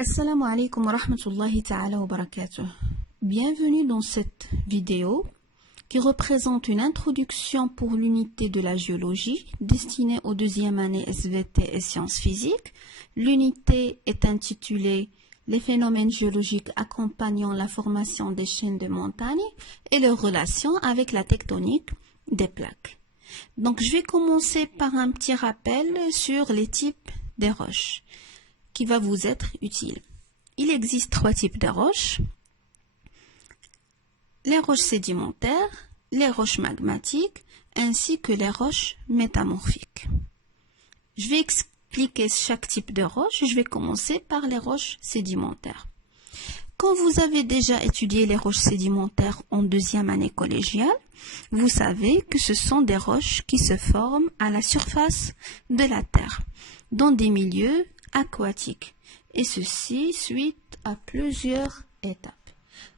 Assalamu alaikum wa rahmatullahi ta'ala wa barakatuh. Bienvenue dans cette vidéo qui représente une introduction pour l'unité de la géologie destinée aux deuxième année SVT et sciences physiques. L'unité est intitulée Les phénomènes géologiques accompagnant la formation des chaînes de montagnes et leurs relations avec la tectonique des plaques. Donc je vais commencer par un petit rappel sur les types des roches qui va vous être utile. Il existe 3 types de roches: les roches sédimentaires, les roches magmatiques, ainsi que les roches métamorphiques. Je vais expliquer chaque type de roche. Je vais commencer par les roches sédimentaires. Quand vous avez déjà étudié les roches sédimentaires en deuxième année collégiale, vous savez que ce sont des roches qui se forment à la surface de la Terre, dans des milieux aquatiques, et ceci suite à plusieurs étapes.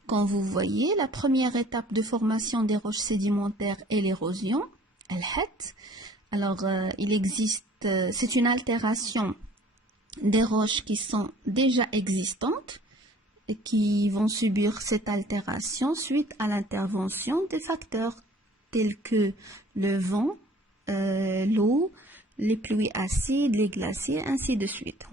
Quand vous voyez, la première étape de formation des roches sédimentaires est l'érosion, al-hatt. Alors, il existe, c'est une altération des roches qui sont déjà existantes et qui vont subir cette altération suite à l'intervention des facteurs tels que le vent, l'eau, les pluies acides, les glaciers, ainsi de suite.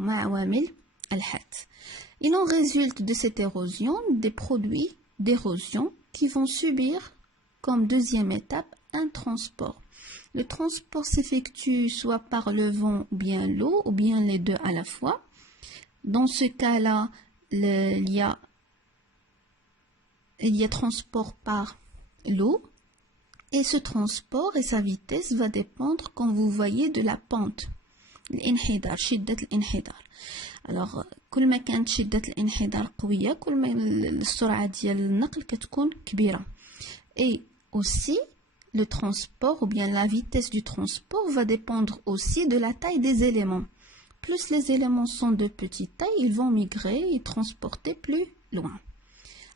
Il en résulte de cette érosion des produits d'érosion qui vont subir comme deuxième étape un transport. Le transport s'effectue soit par le vent ou bien l'eau, ou bien les deux à la fois. Dans ce cas-là, il y a transport par l'eau. Et ce transport et sa vitesse va dépendre, comme vous voyez, de la pente. الانحدار شدة الانحدار. Alors كل ما كانت شدة الانحدار قوية كل ما السرعة ديال النقل كتكون كبيرة. Et aussi le transport ou bien la vitesse du transport va dépendre aussi de la taille des éléments. Plus les éléments sont de petite taille, ils vont migrer et transporter plus loin.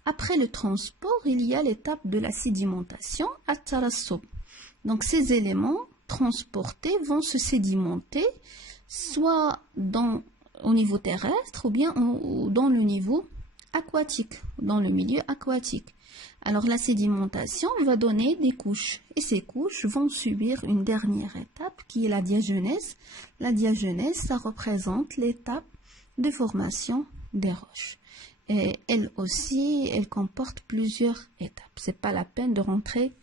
Après le transport, il y a l'étape de la sédimentation, at-tarassub. Donc ces éléments transportés vont se sédimenter soit au niveau terrestre ou bien dans le niveau aquatique, dans le milieu aquatique. Alors la sédimentation va donner des couches et ces couches vont subir une dernière étape qui est la diagenèse. La diagenèse, ça représente l'étape de formation des roches. Et elle aussi, elle comporte plusieurs étapes. C'est pas la peine d'entrer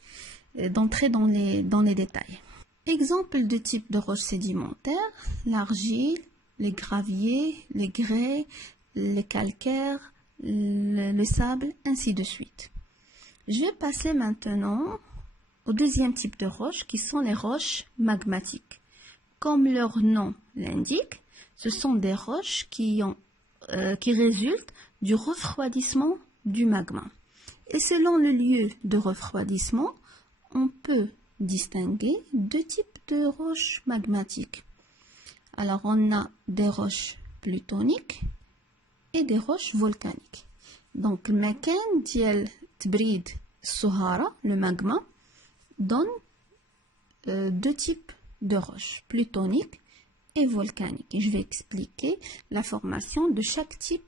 dans les détails. Exemple de type de roches sédimentaires: l'argile, les graviers, les grès, les calcaires, le sable, ainsi de suite. Je vais passer maintenant au deuxième type de roches qui sont les roches magmatiques. Comme leur nom l'indique, ce sont des roches qui résultent du refroidissement du magma. Et selon le lieu de refroidissement, on peut distinguer 2 types de roches magmatiques. Alors on a des roches plutoniques et des roches volcaniques. Donc le makan ديال تبريد الصهارة, le magma, donne 2 types de roches, plutoniques et volcaniques. Et je vais expliquer la formation de chaque type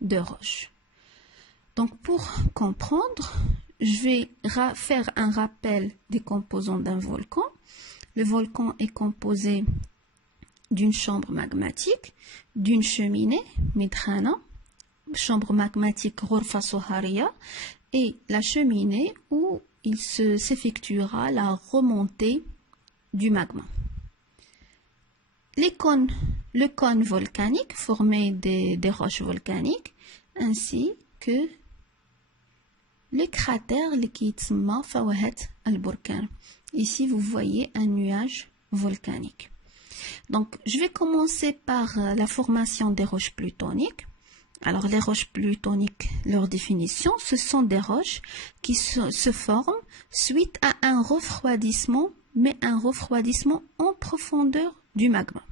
de roche. Donc pour comprendre, je vais faire un rappel des composants d'un volcan. Le volcan est composé d'une chambre magmatique, d'une cheminée, midkhana, chambre magmatique ghurfa sohariya, et la cheminée où il s'effectuera la remontée du magma. Le cône volcanique formé des roches volcaniques, ainsi que le cratère qui يتسمى فوهة البركان. Ici, vous voyez un nuage volcanique. Donc, je vais commencer par la formation des roches plutoniques. Alors, les roches plutoniques, leur définition, ce sont des roches qui se forment suite à un refroidissement, mais un refroidissement en profondeur du magma.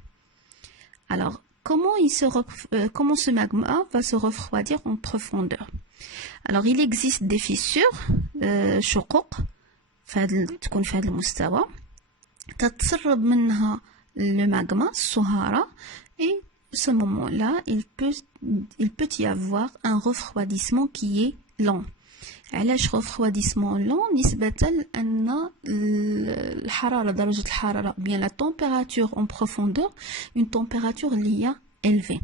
Alors, comment ce magma va se refroidir en profondeur? Alors, il existe des fissures, شقوق تكون في هذا المستوى تتسرب منها le magma الصهارة et ce moment-là, il peut y avoir un refroidissement qui est lent. علاش refroidissement lent نسبة أن الحرارة درجة الحرارة bien la température en profondeur une température اللي هي élevée.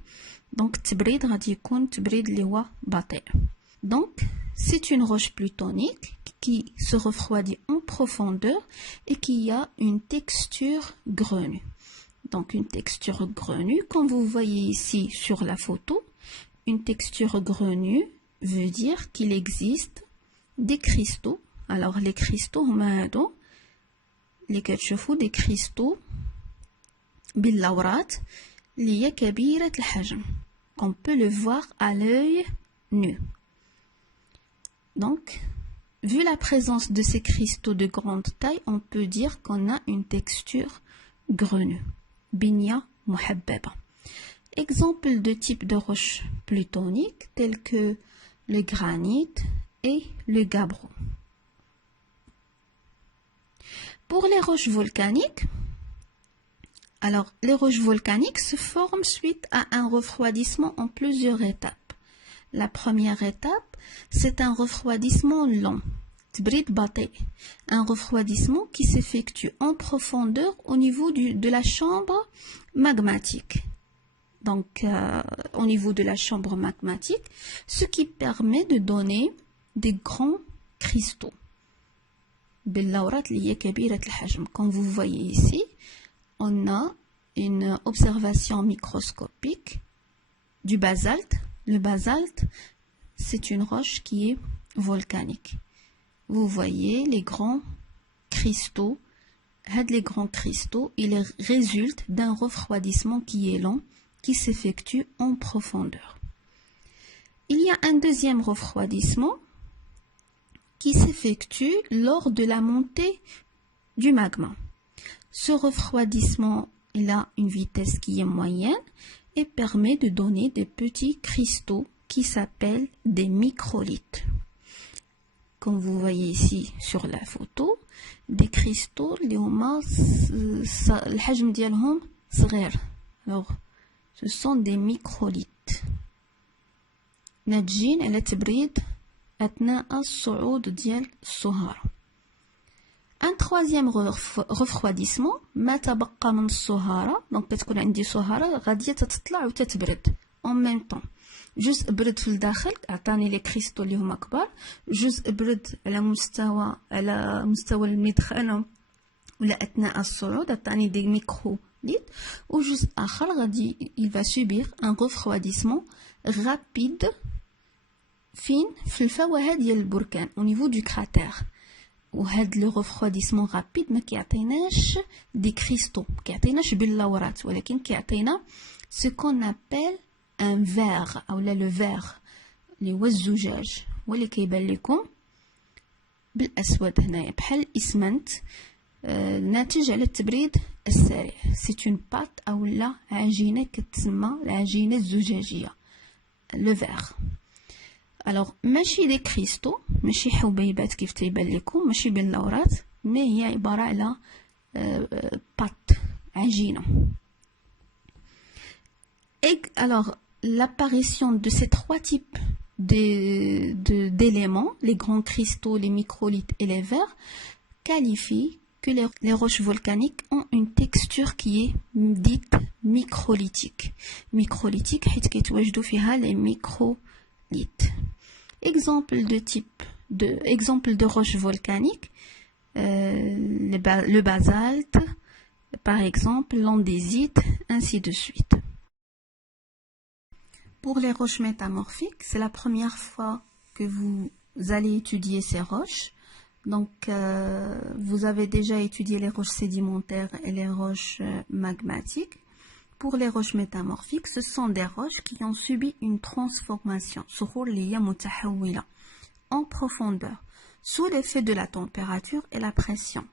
Donc التبريد غادي يكون تبريد اللي هو بطيء. Donc c'est une roche plutonique qui se refroidit en profondeur et qui a une texture grenue. Donc une texture grenue, comme vous voyez ici sur la photo, une texture grenue veut dire qu'il existe des cristaux. Alors les cristaux les كتشوفوا des cristaux باللورات اللي هي كبيرة الحجم. On peut le voir à l'œil nu. Donc, vu la présence de ces cristaux de grande taille, on peut dire qu'on a une texture grenue. Binya muhabbaba. Exemple de type de roche plutonique tels que le granit et le gabbro. Pour les roches volcaniques, alors les roches volcaniques se forment suite à un refroidissement en plusieurs étapes. La première étape, c'est un refroidissement lent, تبريد بطيء, un refroidissement qui s'effectue en profondeur au niveau de la chambre magmatique. Donc, au niveau de la chambre magmatique, ce qui permet de donner des grands cristaux. Comme vous voyez ici, on a une observation microscopique du basalte. Le basalte, c'est une roche qui est volcanique. Vous voyez les grands cristaux. Les grands cristaux, ils résultent d'un refroidissement qui est lent, qui s'effectue en profondeur. Il y a un deuxième refroidissement qui s'effectue lors de la montée du magma. Ce refroidissement, il a une vitesse qui est moyenne et permet de donner des petits cristaux qui s'appellent des microlithes. Comme vous voyez ici sur la photo, des cristaux اللي هما الحجم ديالهم صغير. Alors, ce sont des microlithes. ناتجين على تبريد أثناء الصعود ديال الصهارة. Un troisième refroidissement ما تبقى من الصهارة. Donc كتكون عندي صهارة غادية تطلع وتتبرد en même temps. جزء برد في الداخل عطاني لي كريستو اللي هما كبار، جزء برد على مستوى المدخنة ولا أثناء الصعود عطاني دي ميكروليت، وجزء آخر غادي il va subir un refroidissement rapide فين في الفوهة ديال البركان au niveau du cratère. وهاد لو refroidissement rapide ما كيعطيناش دي كريستو، كيعطيناش باللورات، ولكن كيعطينا ce qu'on appelle un verre او لا لو verre اللي هو الزجاج، واللي كيبان لكم بالاسود هنايا بحال الاسمنت ناتج على التبريد السريع. سي اون بات او لا عجينه كتسمى العجينه الزجاجيه لو verre. الوغ ماشي دي كريستو، ماشي حبيبات كيف تيبان لكم، ماشي باللورات، مي هي عباره على بات عجينه. Alors, l'apparition de ces trois types d'éléments, les grands cristaux, les microlithes et les verres, qualifie que les roches volcaniques ont une texture qui est dite microlithique. Microlithique, حيت كيتواجدوا فيها les microlithes. Exemple de roches volcaniques, le basalte, par exemple, l'andésite, ainsi de suite. Pour les roches métamorphiques, c'est la première fois que vous allez étudier ces roches. Donc, vous avez déjà étudié les roches sédimentaires et les roches magmatiques. Pour les roches métamorphiques, ce sont des roches qui ont subi une transformation en profondeur, sous l'effet de la température et la pression.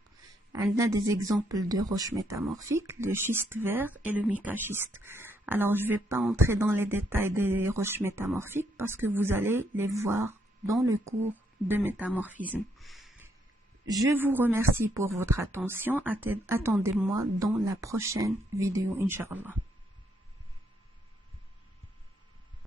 On a des exemples de roches métamorphiques, le schiste vert et le micaschiste. Alors, je ne vais pas entrer dans les détails des roches métamorphiques parce que vous allez les voir dans le cours de métamorphisme. Je vous remercie pour votre attention. Attendez-moi dans la prochaine vidéo, Inch'Allah.